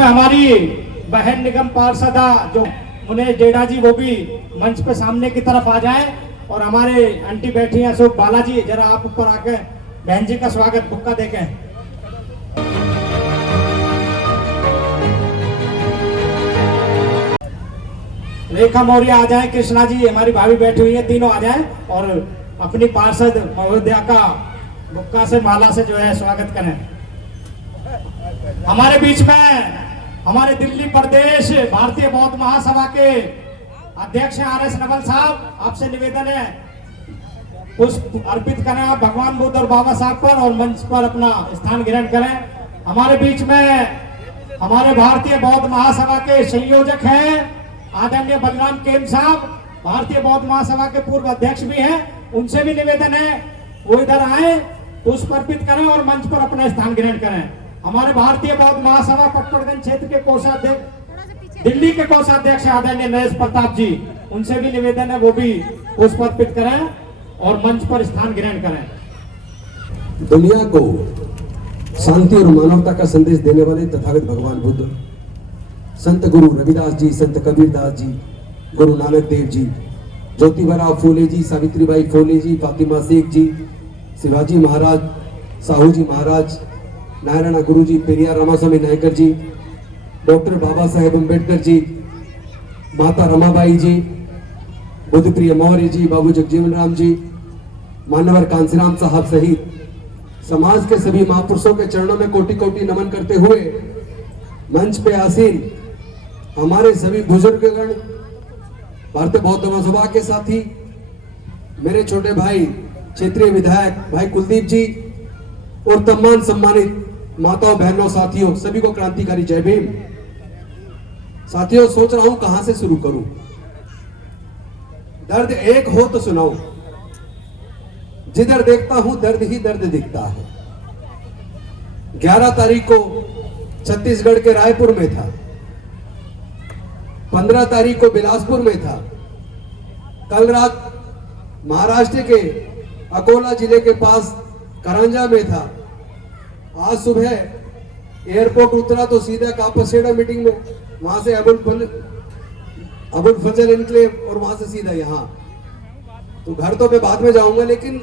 हमारी बहन निगम पार्षदा जो उन्हें डेढ़ा जी वो भी मंच पे सामने की तरफ आ जाए और हमारे आंटी बैठी हैं अशोक बालाजी जरा आप ऊपर आके बहन जी का स्वागत बुक्का देखें। रेखा मौर्य आ जाए, कृष्णा जी हमारी भाभी बैठी हुई है, तीनों आ जाए और अपनी पार्षद महोदया का बुक्का से माला से जो है स्वागत करें। हमारे बीच में हमारे दिल्ली प्रदेश भारतीय बौद्ध महासभा के अध्यक्ष हैं आर एस नवल साहब, आपसे निवेदन है पुष्प अर्पित करें आप भगवान बुद्ध और बाबा साहब पर और मंच पर अपना स्थान ग्रहण करें। हमारे बीच में हमारे भारतीय बौद्ध महासभा के संयोजक हैं आदरणीय बलराम केम साहब, भारतीय बौद्ध महासभा के पूर्व अध्यक्ष भी हैं, उनसे भी निवेदन है वो इधर आए, पुष्प अर्पित करें और मंच पर अपना स्थान ग्रहण करें। हमारे भारतीय बौद्ध महासभा पटपड़गंज क्षेत्र के कोषाध्यक्ष दिल्ली के कोषाध्यक्ष आदरणीय नरेश प्रताप जी, उनसे भी निवेदन है वो भी पुष्प अर्पित करें और मंच पर स्थान ग्रहण करें। दुनिया को शांति और मानवता का संदेश देने वाले तथागत भगवान बुद्ध, संत गुरु रविदास जी, संत कबीरदास जी, गुरु नानक देव जी, ज्योतिबा फूले जी, सावित्रीबाई फूले जी, फातिमा शेख जी, शिवाजी महाराज, साहू जी महाराज, नारायण गुरु जी, पेरियार रामास्वामी नायकर जी, डॉक्टर बाबा साहेब अम्बेडकर जी, माता रमाबाई जी, बुद्धप्रिय मौर्य जी, बाबू जगजीवन राम जी, मानवर कांसीराम साहब सहित समाज के सभी महापुरुषों के चरणों में कोटि कोटि नमन करते हुए मंच पे आसीन हमारे सभी बुजुर्गगण, भारतीय बौद्ध महासभा के साथी, मेरे छोटे भाई क्षेत्रीय विधायक भाई कुलदीप जी और तमाम सम्मानित माताओं बहनों साथियों, सभी को क्रांतिकारी जय भीम। साथियों, सोच रहा हूं कहां से शुरू करूं। दर्द एक हो तो सुनाओ, जिधर देखता हूं दर्द ही दर्द दिखता है। 11 तारीख को छत्तीसगढ़ के रायपुर में था, 15 तारीख को बिलासपुर में था, कल रात महाराष्ट्र के अकोला जिले के पास करंजा में था, आज सुबह एयरपोर्ट उतरा तो सीधा कापसेड़ा मीटिंग में, वहां से अबुल फजल एनक्लेव और वहां से सीधा यहां। तो घर तो मैं बाद में जाऊंगा, लेकिन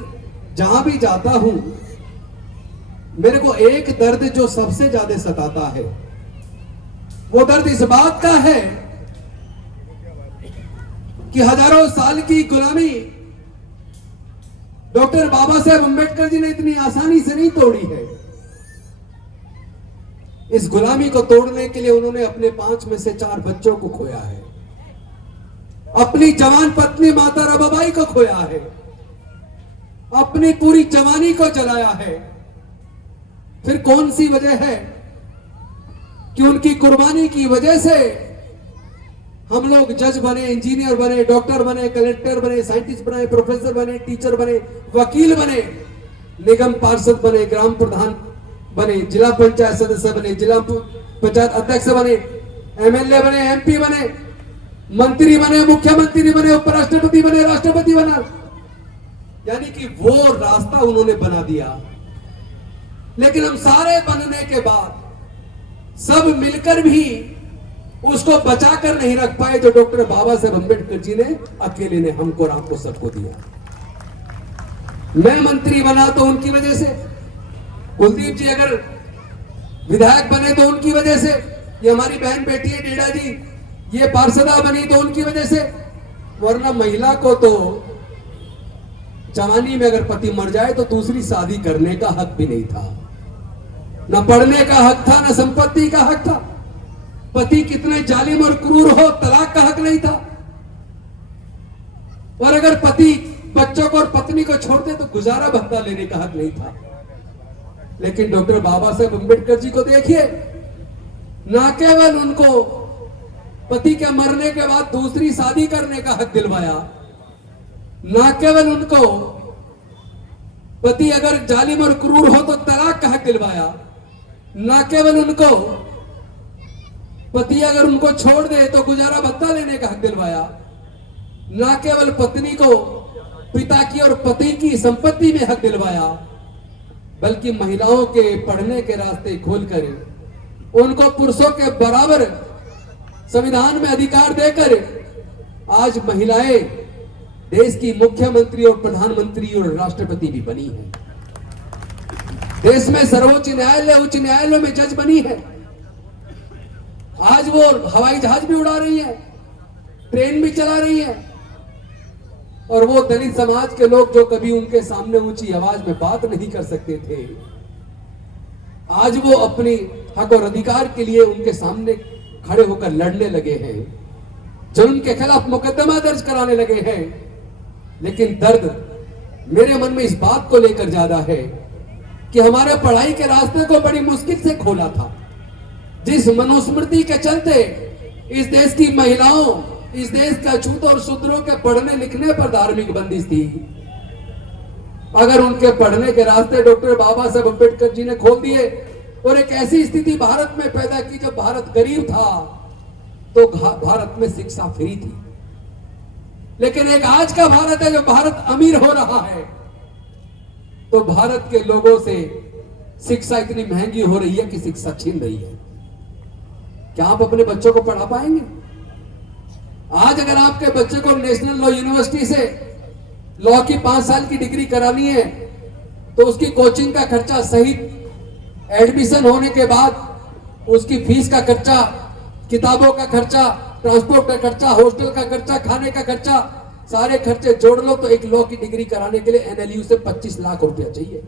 जहां भी जाता हूं मेरे को एक दर्द जो सबसे ज्यादा सताता है, वो दर्द इस बात का है कि हजारों साल की गुलामी डॉक्टर बाबा साहेब अम्बेडकर जी ने इतनी आसानी से नहीं तोड़ी है। इस गुलामी को तोड़ने के लिए उन्होंने अपने 5 में से 4 बच्चों को खोया है, अपनी जवान पत्नी माता रमाबाई को खोया है, अपनी पूरी जवानी को जलाया है। फिर कौन सी वजह है कि उनकी कुर्बानी की वजह से हम लोग जज बने, इंजीनियर बने, डॉक्टर बने, कलेक्टर बने, साइंटिस्ट बने, प्रोफेसर बने, टीचर बने, वकील बने, निगम पार्षद बने, ग्राम प्रधान बने, जिला पंचायत सदस्य बने, जिला पंचायत अध्यक्ष बने, एमएलए बने, एमपी बने, मंत्री बने, मुख्यमंत्री बने, उपराष्ट्रपति बने, राष्ट्रपति बना। यानी कि वो रास्ता उन्होंने बना दिया। लेकिन हम सारे बनने के बाद सब मिलकर भी उसको बचाकर नहीं रख पाए जो डॉक्टर बाबा साहेब अम्बेडकर जी ने अकेले ने हमको और आपको सबको दिया। मैं मंत्री बना तो उनकी वजह से, कुलदीप जी अगर विधायक बने तो उनकी वजह से, ये हमारी बहन बेटी है डेढ़ा जी, ये पार्षदा बनी तो उनकी वजह से। वरना महिला को तो जवानी में अगर पति मर जाए तो दूसरी शादी करने का हक भी नहीं था, न पढ़ने का हक था, न संपत्ति का हक था। पति कितने जालिम और क्रूर हो, तलाक का हक नहीं था। और अगर पति बच्चों को और पत्नी को छोड़ते तो गुजारा भत्ता लेने का हक नहीं था। लेकिन डॉक्टर बाबा साहेब अम्बेडकर जी को देखिए, ना केवल उनको पति के मरने के बाद दूसरी शादी करने का हक दिलवाया, ना केवल उनको पति अगर जालिम और क्रूर हो तो तलाक का हक दिलवाया, ना केवल उनको पति अगर उनको छोड़ दे तो गुजारा भत्ता लेने का हक दिलवाया, ना केवल पत्नी को पिता की और पति की संपत्ति में हक दिलवाया, बल्कि महिलाओं के पढ़ने के रास्ते खोलकर उनको पुरुषों के बराबर संविधान में अधिकार देकर आज महिलाएं देश की मुख्यमंत्री और प्रधानमंत्री और राष्ट्रपति भी बनी है। देश में सर्वोच्च न्यायालय, उच्च न्यायालय में जज बनी है। आज वो हवाई जहाज भी उड़ा रही है, ट्रेन भी चला रही है। और वो दलित समाज के लोग जो कभी उनके सामने ऊंची आवाज में बात नहीं कर सकते थे, आज वो अपनी हक और अधिकार के लिए उनके सामने खड़े होकर लड़ने लगे हैं, जो उनके खिलाफ मुकदमा दर्ज कराने लगे हैं। लेकिन दर्द मेरे मन में इस बात को लेकर ज्यादा है कि हमारे पढ़ाई के रास्ते को बड़ी मुश्किल से खोला था। जिस मनुस्मृति के चलते इस देश की महिलाओं, इस देश का छूत और शूद्रों के पढ़ने लिखने पर धार्मिक बंदिश थी, अगर उनके पढ़ने के रास्ते डॉक्टर बाबा साहब अम्बेडकर जी ने खोल दिए और एक ऐसी स्थिति भारत में पैदा की जब भारत गरीब था तो भारत में शिक्षा फ्री थी। लेकिन एक आज का भारत है जो भारत अमीर हो रहा है, तो भारत के लोगों से शिक्षा इतनी महंगी हो रही है कि शिक्षा छीन रही है। क्या आप अपने बच्चों को पढ़ा पाएंगे? आज अगर आपके बच्चे को नेशनल लॉ यूनिवर्सिटी से लॉ की 5 साल की डिग्री करानी है तो उसकी कोचिंग का खर्चा सहित एडमिशन होने के बाद उसकी फीस का खर्चा, किताबों का खर्चा, ट्रांसपोर्ट का खर्चा, हॉस्टल का खर्चा, खाने का खर्चा, सारे खर्चे जोड़ लो तो एक लॉ की डिग्री कराने के लिए एनएलयू से 25 लाख रुपया चाहिए।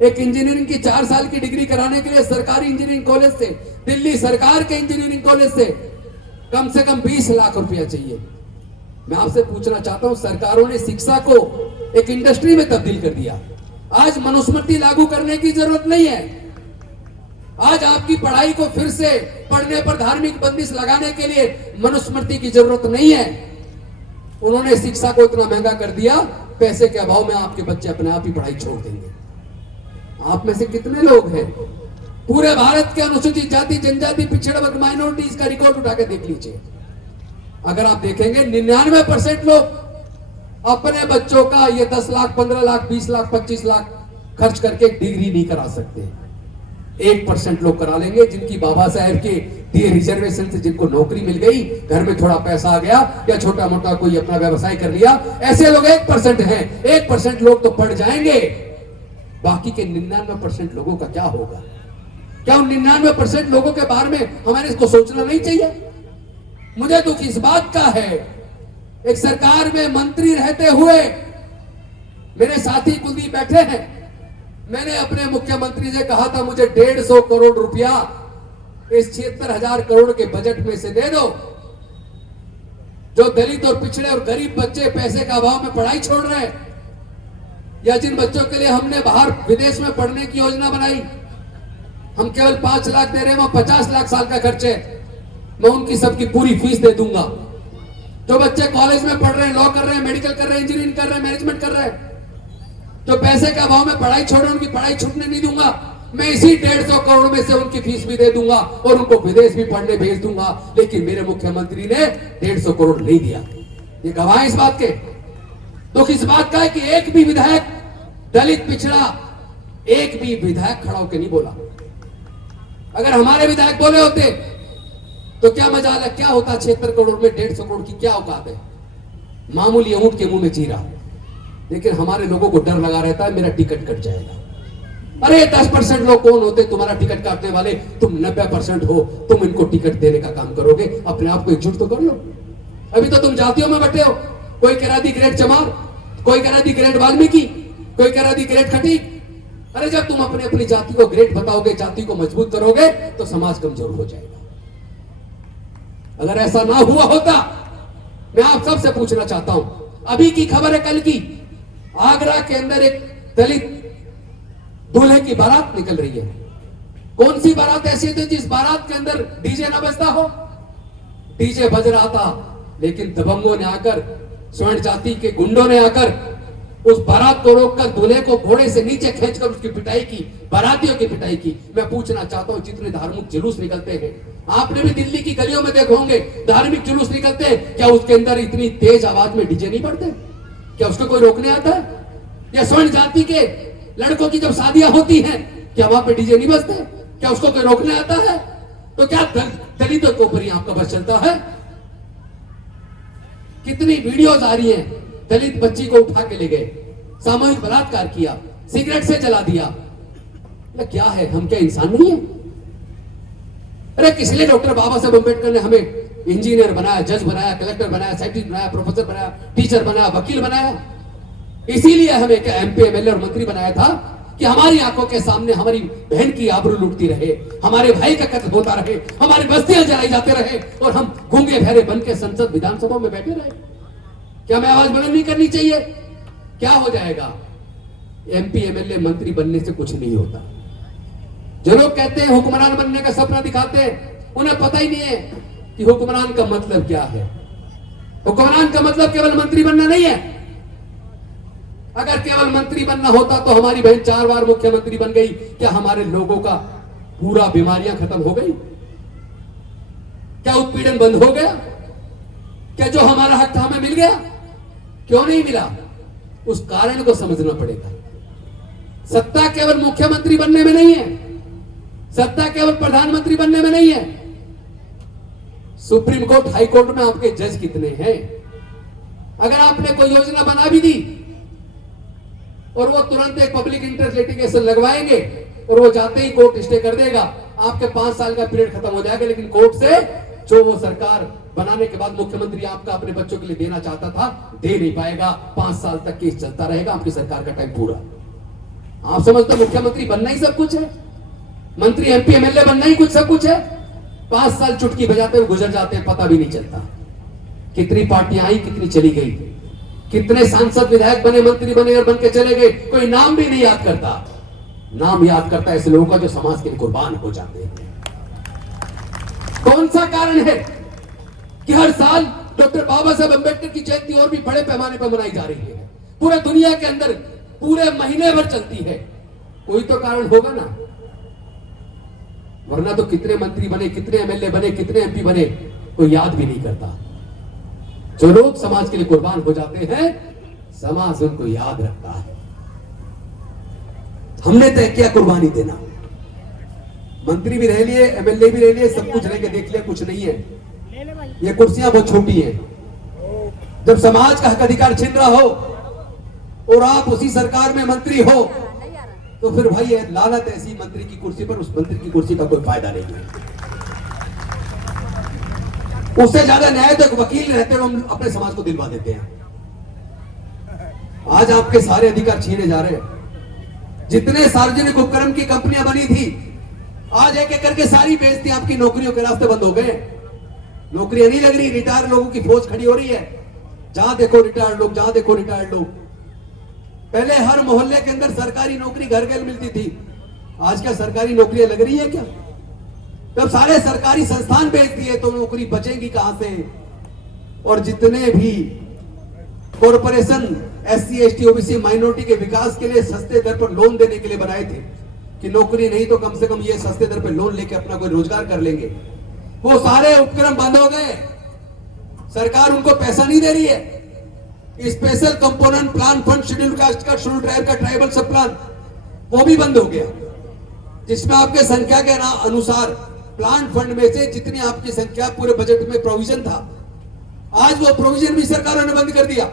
एक इंजीनियरिंग की 4 साल की डिग्री कराने के लिए सरकारी इंजीनियरिंग कॉलेज से, दिल्ली सरकार के इंजीनियरिंग कॉलेज से कम 20 लाख रुपया चाहिए। मैं आपसे पूछना चाहता हूं, सरकारों ने शिक्षा को एक इंडस्ट्री में तब्दील कर दिया। आज मनुस्मृति लागू करने की जरूरत नहीं है। आज आपकी पढ़ाई को फिर से पढ़ने पर धार्मिक बंदिश लगाने के लिए मनुस्मृति की जरूरत नहीं है। उन्होंने शिक्षा को इतना महंगा कर दिया, पैसे के अभाव में आपके बच्चे अपने आप ही पढ़ाई छोड़ देंगे। आप में से कितने लोग हैं पूरे भारत के अनुसूचित जाति, जनजाति, पिछड़ा वर्ग, माइनॉरिटीज का रिकॉर्ड उठा के देख लीजिए। अगर आप देखेंगे 99% लोग अपने बच्चों का ये 10 लाख, 15 लाख, 20 लाख, 25 लाख खर्च करके डिग्री नहीं करा सकते। 1% लोग करा लेंगे, जिनकी बाबा साहेब के दिए रिजर्वेशन से जिनको नौकरी मिल गई, घर में थोड़ा पैसा आ गया या छोटा मोटा कोई अपना व्यवसाय कर लिया, ऐसे लोग 1% हैं। 1% लोग तो पढ़ जाएंगे, बाकी के 99% लोगों का क्या होगा? क्या उन 99% लोगों के बारे में हमारे इसको सोचना नहीं चाहिए? मुझे दुख इस बात का है, एक सरकार में मंत्री रहते हुए मेरे साथी कुलदीप बैठे हैं, मैंने अपने मुख्यमंत्री से कहा था मुझे 150 करोड़ रुपया इस 76,000 करोड़ के बजट में से दे दो। जो दलित और पिछड़े और गरीब बच्चे पैसे का अभाव में पढ़ाई छोड़ रहे हैं, या जिन बच्चों के लिए हमने बाहर विदेश में पढ़ने की योजना बनाई, हम केवल 5 लाख दे रहे हैं, वहां 50 लाख साल का खर्च है, मैं उनकी सबकी पूरी फीस दे दूंगा। जो बच्चे कॉलेज में पढ़ रहे हैं, लॉ कर रहे हैं, मेडिकल कर रहे हैं, इंजीनियरिंग कर रहे हैं, मैनेजमेंट कर रहे हैं, जो पैसे के अभाव में पढ़ाई छोड़ रहे हैं, उनकी पढ़ाई छूटने नहीं दूंगा। मैं इसी 150 करोड़ में से उनकी फीस भी दे दूंगा और उनको विदेश भी पढ़ने भेज दूंगा। लेकिन मेरे मुख्यमंत्री ने 150 करोड़ नहीं दिया। ये गवाह इस बात के। दुख इस बात का है कि एक भी विधायक, दलित, पिछड़ा, एक भी विधायक खड़ा होकर नहीं बोला। अगर हमारे विधायक बोले होते तो क्या मजाल है, क्या होता? 76 करोड़ में 150 करोड़ की क्या औकात है? मामूली ऊंट के मुंह में जीरा। लेकिन हमारे लोगों को डर लगा रहता है मेरा टिकट कट जाएगा। अरे 10% लोग कौन होते तुम्हारा टिकट काटने वाले? तुम 90% हो, तुम इनको टिकट देने का काम करोगे। अपने आप को एकजुट तो कर लो। अभी तो तुम जातियों में बटे हो। कोई कह रहा दी ग्रेट चमार, कोई कह रहा दी ग्रेट वाल्मीकि, कोई कह रहा दी ग्रेट खटीक। अरे जब तुम अपने अपनी जाति को ग्रेट बताओगे, जाति को मजबूत करोगे, तो समाज कमजोर हो जाएगा। अगर ऐसा ना हुआ होता, मैं आप सबसे पूछना चाहता हूं, अभी की खबर है कल की, आगरा के अंदर एक दलित दूल्हे की बारात निकल रही है। कौन सी बारात ऐसी थी जिस बारात के अंदर डीजे ना बजता हो? डीजे बज रहा था, लेकिन दबंगों ने आकर, स्वर्ण जाति के गुंडों ने आकर उस बारात को रोककर दूल्हे को घोड़े से नीचे खींचकर उसकी पिटाई की, बारातियों की पिटाई की। मैं पूछना चाहता हूं, जितने धार्मिक जुलूस निकलते हैं, आपने भी दिल्ली की गलियों में देखे होंगे, धार्मिक जुलूस निकलते हैं, क्या उसके अंदर इतनी तेज आवाज में डीजे नहीं पड़ते? क्या उसको कोई रोकने आता है? या स्वर्ण जाति के लड़कों की जब शादियां होती हैं, क्या वहां पे डीजे नहीं बजते? क्या उसको कोई रोकने आता है? तो क्या दलितों के ऊपर ही आपका बस चलता है? कितनी वीडियोज आ रही हैं, दलित बच्ची को उठा के ले गए, सामूहिक बलात्कार किया, सिगरेट से जला दिया। क्या है, हम क्या इंसान नहीं है? अरे किस लिए डॉक्टर बाबा साहब अम्बेडकर ने हमें इंजीनियर बनाया, जज बनाया, कलेक्टर बनाया, साइंटिस्ट बनाया, प्रोफेसर बनाया, टीचर बनाया, वकील बनाया? इसीलिए हमें एमपी, एमएलए और मंत्री बनाया था कि हमारी आंखों के सामने हमारी बहन की आबरू लुटती रहे, हमारे भाई का कत्ल होता रहे, हमारी बस्तियां जलाई जाते रहे और हम गूंगे बहरे बन के संसद विधानसभा में बैठे रहे। क्या हमें आवाज बुलंद नहीं करनी चाहिए? क्या हो जाएगा? एमपी, एमएलए, मंत्री बनने से कुछ नहीं होता। जो लोग कहते हैं हुक्मरान बनने का सपना दिखाते हैं, उन्हें पता ही नहीं है कि हुक्मरान का मतलब क्या है। हुक्मरान का मतलब केवल मंत्री बनना नहीं है। अगर केवल मंत्री बनना होता तो हमारी बहन 4 बार मुख्यमंत्री बन गई, क्या हमारे लोगों का पूरा बीमारियां खत्म हो गई? क्या उत्पीड़न बंद हो गया? क्या जो हमारा हक था हमें मिल गया? क्यों नहीं मिला? उस कारण को समझना पड़ेगा। सत्ता केवल मुख्यमंत्री बनने में नहीं है, सत्ता केवल प्रधानमंत्री बनने में नहीं है। सुप्रीम कोर्ट, हाई कोर्ट में आपके जज कितने हैं? अगर आपने कोई योजना बना भी दी और वो तुरंत एक पब्लिक इंटरेस्ट लिटिगेशन लगवाएंगे और वो जाते ही कोर्ट स्टे कर देगा, आपके 5 साल का पीरियड खत्म हो जाएगा। लेकिन कोर्ट से जो वो सरकार बनाने के बाद मुख्यमंत्री आपका अपने बच्चों के लिए देना चाहता था, दे नहीं पाएगा। 5 साल तक केस चलता रहेगा, आपकी सरकार का टाइम पूरा। आप समझते मुख्यमंत्री बनना ही सब कुछ है? मंत्री, एमपी, एमएलए बनना ही कुछ सब कुछ है? 5 साल चुटकी बजाते हुए गुजर जाते हैं, पता भी नहीं चलता। कितनी पार्टियां आई, कितनी चली गई, कितने सांसद, विधायक बने, मंत्री बने और बन के चले गए, कोई नाम भी नहीं याद करता। नाम याद करता है ऐसे लोगों का जो समाज के लिए कुर्बान हो जाते हैं। कौन सा कारण है कि हर साल डॉक्टर बाबा साहब अम्बेडकर की जयंती और भी बड़े पैमाने पर मनाई जा रही है? पूरे दुनिया के अंदर पूरे महीने भर चलती है। कोई तो कारण होगा ना, वरना तो कितने मंत्री बने, कितने एमएलए बने, कितने एमपी बने, कोई याद भी नहीं करता। जो लोग समाज के लिए कुर्बान हो जाते हैं, समाज उनको याद रखता है। हमने तय किया कुर्बानी देना। मंत्री भी रह लिए, एमएलए भी रह लिए, सब कुछ रह के देख लिया, कुछ नहीं है। ये कुर्सियां बहुत छोटी हैं। जब समाज का हक अधिकार छिन रहा हो और आप उसी सरकार में मंत्री हो, तो फिर भाई लालत ऐसी मंत्री की कुर्सी पर, उस मंत्री की कुर्सी का कोई फायदा नहीं है। उससे ज्यादा न्याय तो एक वकील रहते हुए हम अपने समाज को दिलवा देते हैं। आज आपके सारे अधिकार छीने जा रहे हैं। जितने सार्वजनिक उपक्रम की कंपनियां बनी थी, आज एक एक करके सारी बेइज्जती, आपकी नौकरियों के रास्ते बंद हो गए। नौकरियां नहीं लग रही, रिटायर्ड लोगों की फौज खड़ी हो रही है। जहां देखो रिटायर्ड लोग, जहां देखो रिटायर्ड लोग। पहले हर मोहल्ले के अंदर सरकारी नौकरी घर घर मिलती थी, आज क्या सरकारी नौकरियां लग रही है क्या? जब सारे सरकारी संस्थान बेच दिए तो नौकरी बचेगी कहां से? और जितने भी corporation SC, ST, OBC, minority के विकास के लिए सस्ते दर पर लोन देने के लिए बनाए थे कि नौकरी नहीं तो कम से कम ये सस्ते दर पर लोन लेके अपना कोई रोजगार कर लेंगे, वो सारे उपक्रम बंद हो गए। सरकार उनको पैसा नहीं दे रही है। Special component plan fund, schedule caste का, शेड्यूल ट्राइब का, ट्राइबल सब प्लान, वो भी बंद हो गया, जिसमें आपके संख्या के अनुसार प्लान फंड में से जितनी आपकी संख्या पूरे बजट में प्रोविजन था, आज वो प्रोविजन भी सरकारों ने बंद कर दिया।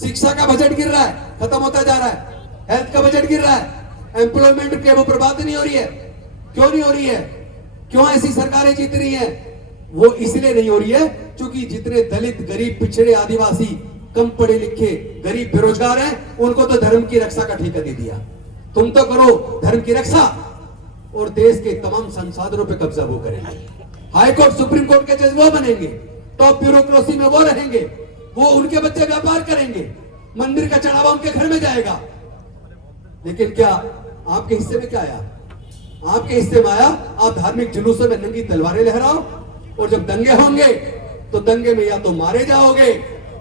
शिक्षा का बजट गिर रहा है, खत्म होता जा रहा है। हेल्थ का बजट गिर रहा है। एम्प्लॉयमेंट के वो बर्बादी नहीं हो रही है। क्यों नहीं हो रही है? क्यों ऐसी सरकारें जीत रही हैं? वो इसलिए नहीं हो रही है क्योंकि जितने दलित, गरीब, पिछड़े, आदिवासी, कम पढ़े लिखे, गरीब, बेरोजगार हैं, उनको तो धर्म की रक्षा का ठेका दे दिया। तुम तो करो धर्म की रक्षा और देश के तमाम संसाधनों पे कब्जा वो करेंगे। हाई कोर्ट, सुप्रीम कोर्ट के जज वो बनेंगे, टॉप ब्यूरोक्रेसी में वो रहेंगे, वो उनके बच्चे व्यापार करेंगे, मंदिर का चढ़ावा उनके घर में जाएगा। लेकिन क्या आपके हिस्से में क्या आया? आपके हिस्से में आया आप धार्मिक जुलूसों में नंगी तलवारें लहराओ और जब दंगे होंगे तो दंगे में या तो मारे जाओगे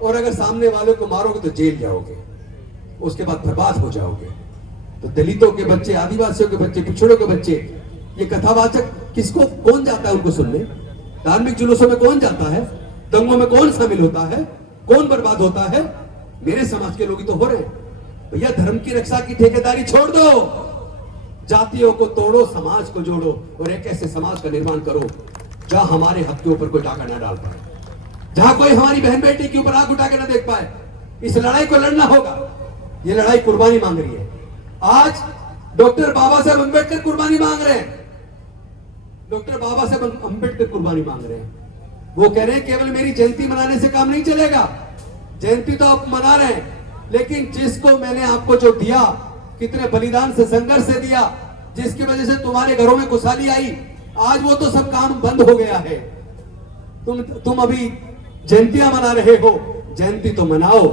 और अगर सामने वालों को मारोगे तो जेल जाओगे, उसके बाद बर्बाद हो जाओगे। तो दलितों के बच्चे, आदिवासियों के बच्चे, पिछड़ों के बच्चे, ये कथावाचक किसको, कौन जाता है उनको सुनने? धार्मिक जुलूसों में कौन जाता है? दंगों में कौन शामिल होता है? कौन बर्बाद होता है? मेरे समाज के लोग ही तो हो रहे हैं। भैया धर्म की रक्षा की ठेकेदारी छोड़ दो। जातियों को तोड़ो, समाज को जोड़ो और एक ऐसे समाज का निर्माण करो जहां हमारे हक के ऊपर कोई डाका न डाल पाए, जहां कोई हमारी बहन बेटी के ऊपर आंख उठा के न देख पाए। इस लड़ाई को लड़ना होगा। ये लड़ाई कुर्बानी मांग रही है। आज डॉक्टर बाबा साहेब अंबेडकर कुर्बानी मांग रहे हैं। डॉक्टर बाबा साहेब अंबेडकर कुर्बानी मांग रहे हैं। वो कह रहे हैं केवल मेरी जयंती मनाने से काम नहीं चलेगा। जयंती तो आप मना रहे हैं, लेकिन जिसको मैंने आपको जो दिया, कितने बलिदान से, संघर्ष से दिया, जिसकी वजह से तुम्हारे घरों में खुशहाली आई, आज वो तो सब काम बंद हो गया है। तुम अभी जयंतियां मना रहे हो। जयंती तो मनाओ,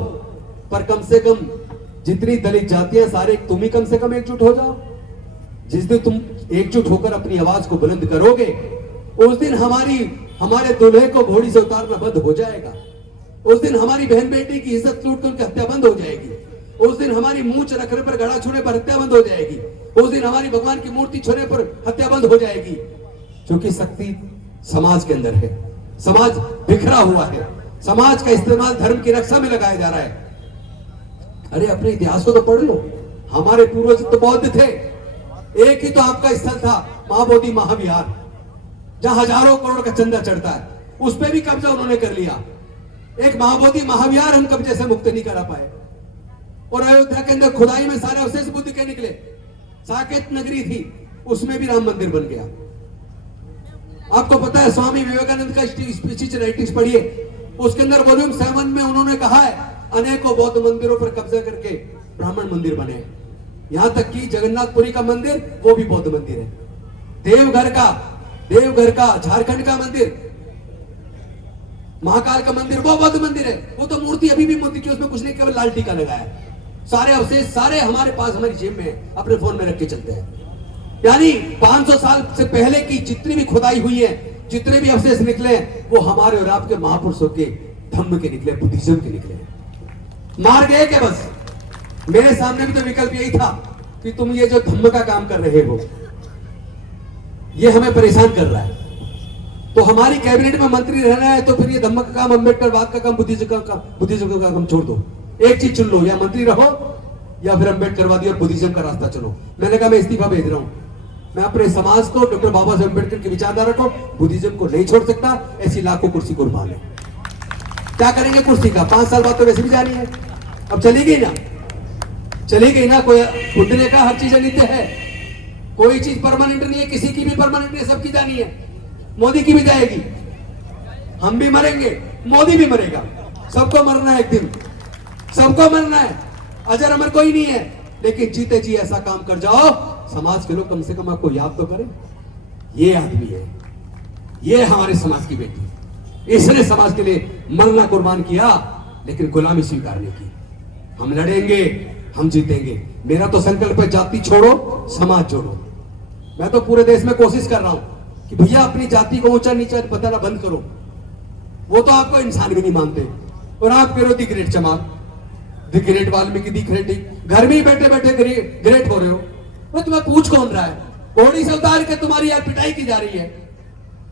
पर कम से कम जितनी दलित जातियां सारे तुम ही कम से कम एकजुट हो जाओ। जिस दिन तुम एकजुट होकर अपनी आवाज को बुलंद करोगे, उस दिन हमारे दूल्हे को घोड़ी से उतारना बंद हो जाएगा। उस दिन हमारी बहन बेटी की इज्जत लूट कर उनकी हत्या बंद हो जाएगी। उस दिन हमारी मूंछ रखने पर, गड़ा छूने पर हत्या बंद हो जाएगी। उस दिन हमारी भगवान की मूर्ति छूने पर हत्या बंद हो जाएगी। क्योंकि शक्ति समाज के अंदर है। समाज बिखरा हुआ है। समाज का इस्तेमाल धर्म की रक्षा में लगाया जा रहा है। अरे अपने इतिहास को तो पढ़ लो। हमारे पूर्वज तो बौद्ध थे। एक ही तो आपका स्थल था, महाबोधि महाविहार, जहां हजारों करोड़ का चंदा चढ़ता है। उस पर भी कब्जा उन्होंने कर लिया। एक महाबोधि महाविहार हम कब्जे से मुक्त नहीं करा पाए। और अयोध्या के अंदर खुदाई में सारे अवशेष बुद्ध के निकले। साकेत नगरी थी, उसमें भी राम मंदिर बन गया। आपको पता है स्वामी विवेकानंद का स्पीच राइटिंग्स पढ़िए, उसके अंदर वॉल्यूम 7 में उन्होंने कहा है अनेकों बौद्ध मंदिरों पर कब्जा करके ब्राह्मण मंदिर बने। यहां तक कि जगन्नाथपुरी का मंदिर वो भी बौद्ध मंदिर है। देवघर का झारखंड का मंदिर, महाकाल का मंदिर वो बौद्ध मंदिर है। वो तो मूर्ति अभी भी मूर्ति की, उसमें कुछ नहीं, केवल लाल टीका लगाया है। सारे अवशेष सारे हमारे पास हमारी जेब में है, अपने फोन में रख के चलते हैं। यानी 500 साल से पहले की जितनी भी खुदाई हुई है, जितने भी अवशेष निकले हैं, वो हमारे और आपके महापुरुषों के धम्म के निकले, बुद्धिज्म के निकले। मार गए क्या बस? मेरे सामने भी तो विकल्प यही था कि तुम ये जो धम्म का काम कर रहे हो, ये हमें परेशान कर रहा है। तो हमारी कैबिनेट में मंत्री रहना है तो फिर ये धम्म का काम, अम्बेडकरवाद का काम, बुद्धिज्म का काम छोड़ दो। एक चीज चुन लो, या मंत्री रहो या फिर अम्बेडकरवादी और बुद्धिज्म का रास्ता चुनो। मैंने कहा मैं इस्तीफा भेज रहा हूं। मैं अपने समाज को डॉक्टर बाबा साहेब अम्बेडकर की विचारधारा को, बुद्धिज्म को नहीं छोड़ सकता। ऐसी लाखों कुर्सी कुर्बान है। क्या करेंगे कुर्सी का? 5 साल बाद तो वैसे भी जानी है। अब चली गई ना। कोई बुद्ध ने कहा हर चीज अनित्य है, कोई चीज परमानेंट नहीं है, किसी की भी परमानेंट नहीं है, सबकी जानी है। मोदी की भी जाएगी, हम भी मरेंगे, मोदी भी मरेगा, सबको मरना है एक दिन, सबको मरना है। अजर अमर कोई नहीं है। लेकिन जीते जी ऐसा काम कर जाओ, समाज के लोग कम से कम आपको याद तो करें, ये आदमी है, ये हमारे समाज की बेटी, इसने समाज के लिए मरना कुर्बान किया, लेकिन गुलामी स्वीकार नहीं की। हम लड़ेंगे, हम जीतेंगे। मेरा तो संकल्प है, जाति छोड़ो, समाज जोड़ो। मैं तो पूरे देश में कोशिश कर रहा हूं कि भैया अपनी जाति को ऊंचा नीचा बताना बंद करो। वो तो आपको इंसान भी नहीं मानते, और आप विरोधी ग्रेट चमार, the great Valmiki, the great, घर में ही बैठे बैठे ग्रेट हो रहे हो। वो तुम्हें पूछ कौन रहा है? घोड़ी से उतार के तुम्हारी यार पिटाई की जा रही है,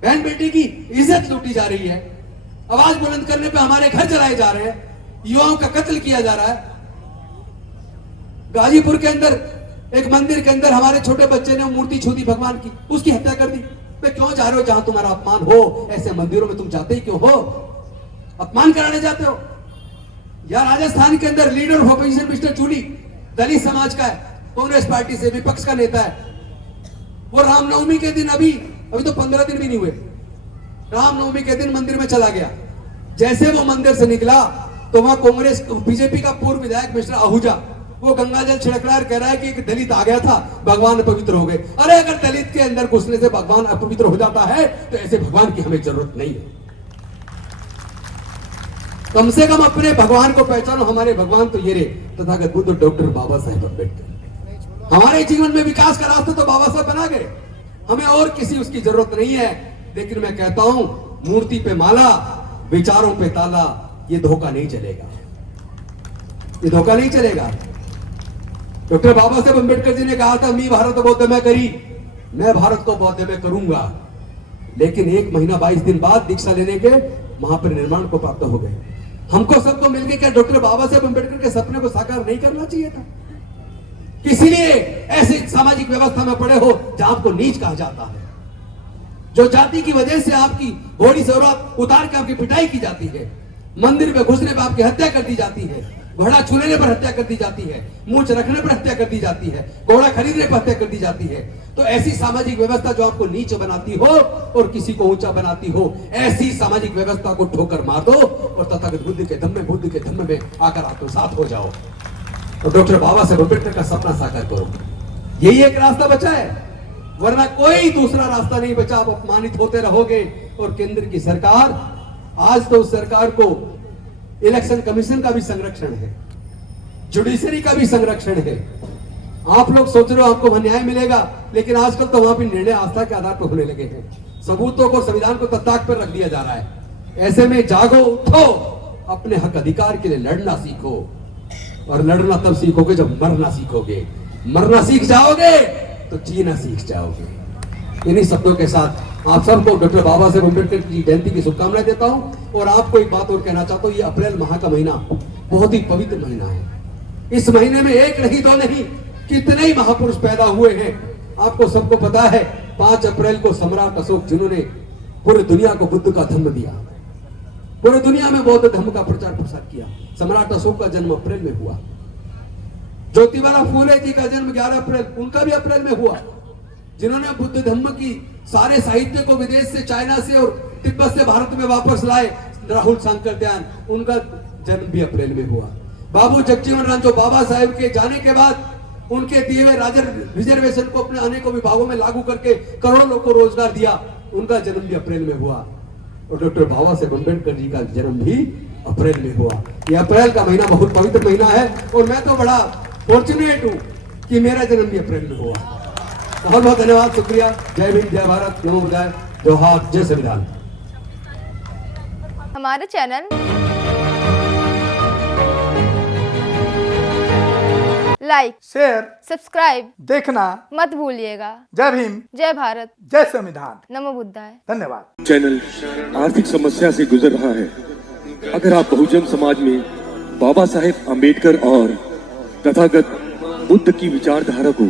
बहन बेटी की इज्जत लूटी जा रही है, आवाज बुलंद करने पे हमारे घर जलाए जा रहे हैं, युवाओं का कत्ल किया जा रहा है। गाजीपुर के अंदर एक मंदिर के अंदर हमारे छोटे बच्चे ने मूर्ति छू दी भगवान की, उसकी हत्या कर दी। वे क्यों जा रहे हो? जहां तुम्हारा अपमान हो, ऐसे मंदिरों में तुम जाते ही क्यों हो? अपमान कराने जाते हो। या राजस्थान के अंदर लीडर ऑफ ऑपोजिशन मिस्टर चूली दलित समाज का है, कांग्रेस पार्टी से विपक्ष का नेता है। वो रामनवमी के दिन अभी तो 15 दिन भी नहीं हुए, रामनवमी के दिन मंदिर में चला गया। जैसे वो मंदिर से निकला तो वहां कांग्रेस बीजेपी का पूर्व विधायक मिस्टर आहूजा, वो गंगाजल छिड़क रहा है, कह रहा है कि एक दलित आ गया था, भगवान अपवित्र हो गए। अरे अगर दलित के अंदर घुसने से भगवान अपवित्र हो जाता है तो ऐसे भगवान की हमें जरूरत नहीं है। कम से कम अपने भगवान को पहचानो। हमारे भगवान तो ये रे तथागत बुद्ध डॉक्टर बाबा साहेब अम्बेडकर। हमारे जीवन में विकास का रास्ता तो बाबा साहब बना गए, हमें और किसी उसकी जरूरत नहीं है। लेकिन मैं कहता हूं, मूर्ति पे माला, विचारों पे ताला, ये धोखा नहीं चलेगा, ये धोखा नहीं चलेगा। डॉक्टर बाबा साहेब अम्बेडकर जी ने कहा था, मी भारत बौद्ध में करी, मैं भारत को बौद्ध में करूंगा। लेकिन 1 महीना 22 दिन बाद दीक्षा लेने के महापरिनिर्वाण को प्राप्त हो गए। हमको सबको मिलकर क्या डॉक्टर बाबा साहेब अम्बेडकर के सपने को साकार नहीं करना चाहिए था? इसीलिए ऐसी सामाजिक व्यवस्था में पड़े हो जहां आपको नीच कहा जाता है, जो जाति की वजह से आपकी घोड़ी से उतार के आपकी पिटाई की जाती है, मंदिर में घुसने पर आपकी हत्या कर दी जाती है, घोड़ा छूने पर हत्या कर दी जाती है, मूंछ रखने पर हत्या कर दी जाती है, घोड़ा खरीदने पर हत्या कर दी जाती है। तो ऐसी सामाजिक व्यवस्था जो आपको नीच बनाती हो और किसी को ऊंचा बनाती हो, ऐसी सामाजिक व्यवस्था को ठोकर मार दो और तथागत बुद्ध के धम्म में आकर आत्मसात हो जाओ और डॉक्टर बाबा साहेब अम्बेडकर का सपना साकार करो। यही एक रास्ता बचा है, वरना कोई दूसरा रास्ता नहीं बचा। आप अपमानित होते रहोगे। और केंद्र की सरकार, आज तो उस सरकार को इलेक्शन कमीशन का भी संरक्षण है, जुडिशरी का भी संरक्षण है। आप लोग सोच रहे हो आपको वहां न्याय मिलेगा, लेकिन आजकल तो वहां भी निर्णय आस्था के आधार पर होने लगे हैं। सबूतों को, संविधान को तख्ताक पर रख दिया जा रहा है। ऐसे में जागो, उठो, अपने हक अधिकार के लिए लड़ना सीखो। और लड़ना तब सीखोगे जब मरना सीखोगे। मरना सीख जाओगे तो जीना सीख जाओगे। इन्हीं शब्दों के साथ आप सबको डॉक्टर बाबा साहेब अम्बेडकर की जयंती की शुभकामनाएं देता हूं। और आपको एक बात और कहना चाहता हूं, ये अप्रैल माह का महीना बहुत ही पवित्र महीना है। इस महीने में एक नहीं, दो नहीं, कितने ही महापुरुष पैदा हुए हैं। आपको सबको पता है 5 अप्रैल को सम्राट अशोक, जिन्होंने पूरी दुनिया को बुद्ध का धर्म दिया, पूरी दुनिया में बौद्ध धर्म का प्रचार प्रसार किया, सम्राट अशोक का जन्म अप्रैल में हुआ। ज्योतिबा फूले जी का जन्म 11 अप्रैल, उनका भी अप्रैल में हुआ। जिन्होंने बुद्ध धर्म की सारे साहित्य को विदेश से, चाइना से और तिब्बत से भारत में वापस लाए, राहुल शंकरदयाल, उनका जन्म भी अप्रैल में हुआ। बाबू जगजीवन राम, जो बाबा साहेब के जाने के बाद उनके दिए हुए रिजर्वेशन को अपने अनेकों विभागों में लागू करके करोड़ों लोगों को रोजगार दिया, उनका जन्म भी अप्रैल में हुआ। और डॉक्टर बाबा साहेब अम्बेडकर जी का जन्म भी अप्रैल में हुआ। यह अप्रैल का महीना बहुत पवित्र महीना है और मैं तो बड़ा फॉर्चुनेट हूं कि मेरा जन्म भी अप्रैल में हुआ। बहुत बहुत धन्यवाद, शुक्रिया। जय भीम, जय भारत, नमो बुद्धाय, जोहार, जय संविधान। हमारे चैनल लाइक, शेयर, सब्सक्राइब देखना मत भूलिएगा। जय भीम, जय भारत, जय संविधान, नमो बुद्धाय। धन्यवाद। चैनल आर्थिक समस्या से गुजर रहा है। अगर आप बहुजन समाज में बाबा साहेब अम्बेडकर और तथागत बुद्ध की विचारधारा को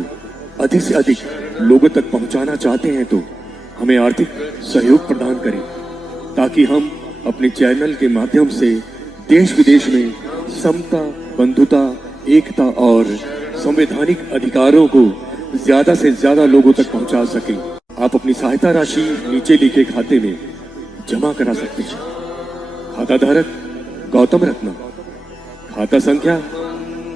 अधिक से अधिक लोगों तक पहुंचाना चाहते हैं तो हमें आर्थिक सहयोग प्रदान करें, ताकि हम अपने चैनल के माध्यम से देश विदेश में समता, बंधुता, एकता और संवैधानिक अधिकारों को ज्यादा से ज्यादा लोगों तक पहुंचा सकें। आप अपनी सहायता राशि नीचे लिखे खाते में जमा करा सकते हैं। खाता धारक गौतम रत्न, खाता संख्या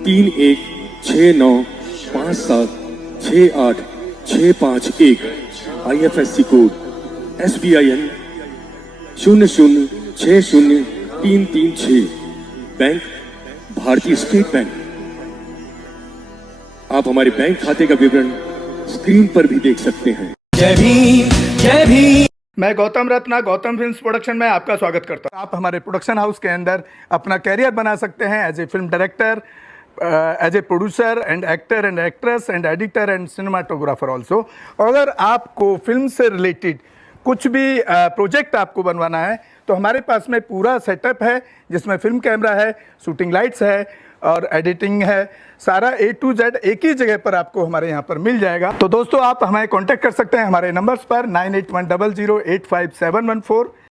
3169576865 IFSC कोड SBIN 0060336, बैंक भारतीय स्टेट बैंक। आप हमारे बैंक खाते का विवरण स्क्रीन पर भी देख सकते हैं। जय भीम, जय भीम। मैं गौतम रत्ना, गौतम फिल्म्स प्रोडक्शन में आपका स्वागत करता हूं। आप हमारे प्रोडक्शन हाउस के अंदर अपना कैरियर बना सकते हैं as a film director, as a producer and actor and actress and editor and cinematographer also. अगर आपको फिल्म से रिलेटेड कुछ भी प्रोजेक्ट आपको बनवाना है तो हमारे पास में पूरा सेटअप है, जिसमें फिल्म कैमरा है, शूटिंग लाइट्स है और एडिटिंग है। सारा A to Z एक ही जगह पर आपको हमारे यहाँ पर मिल जाएगा। तो दोस्तों, आप हमें कांटेक्ट कर सकते हैं हमारे नंबर्स पर 9810085714।